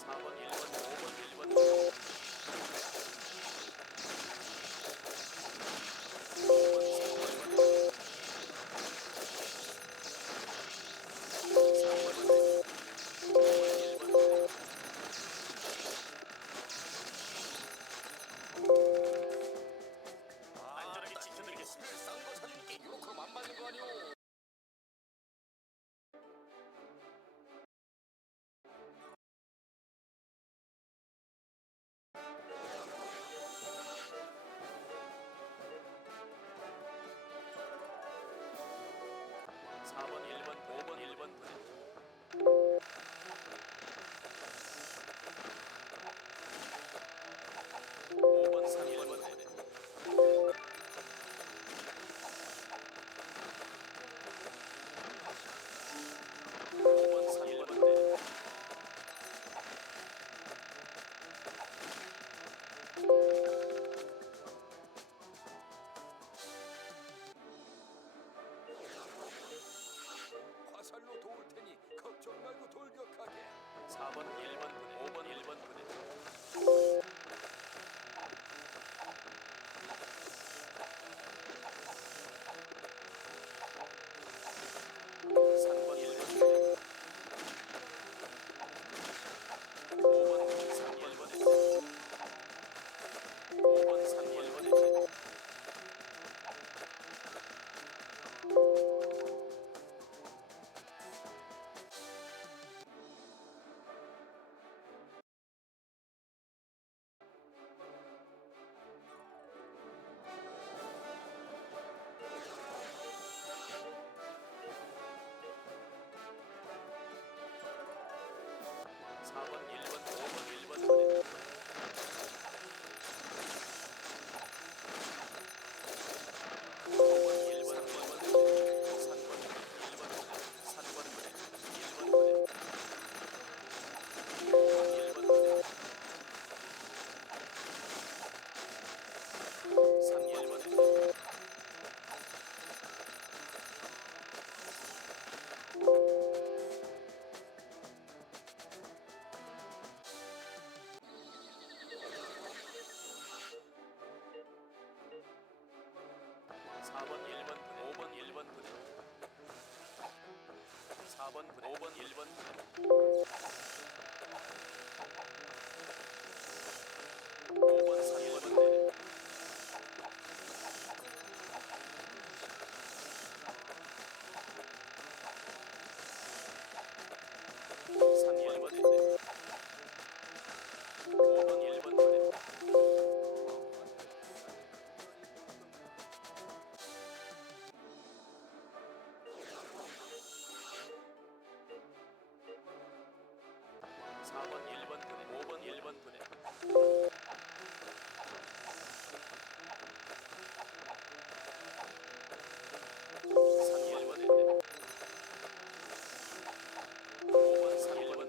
4번, 1번, 5번, 1번, 5번, 3번, 3번, 1번, 안전하게 지켜드리겠습니다. 싼거 사줄게. 이거 그럼 안 받는 거 아니오? 4번, 1번, 5번, 1번, 5번, 3, 1번, 5번, 3, 1번, 화살로 도울 테니 걱정 말고 돌격하게. 4번, 1번, 5번, 1번, 3번, 1번, 5번, 3, 1번, 5번, 3, 1번, 4번, 1번, 5번, 1번, 5번, 1번, 3번, 3번, 1번, 3번, 1번, 5번, 1번, 3, 1번, 4번, 1번, 5번, 1번, 4번, 5번, 1번, 5번, 3, 1번, 3, 1번, 5번, 1번, 4번, 1번, 5번, 1번, 3, 1번, 5번, 3, 1번,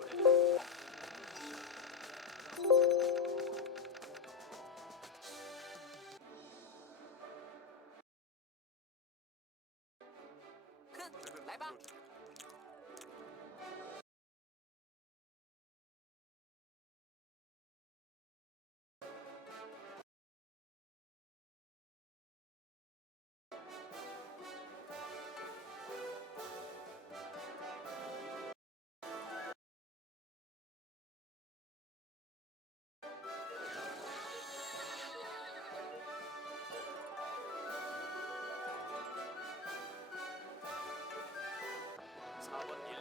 来吧。 4번, 1번,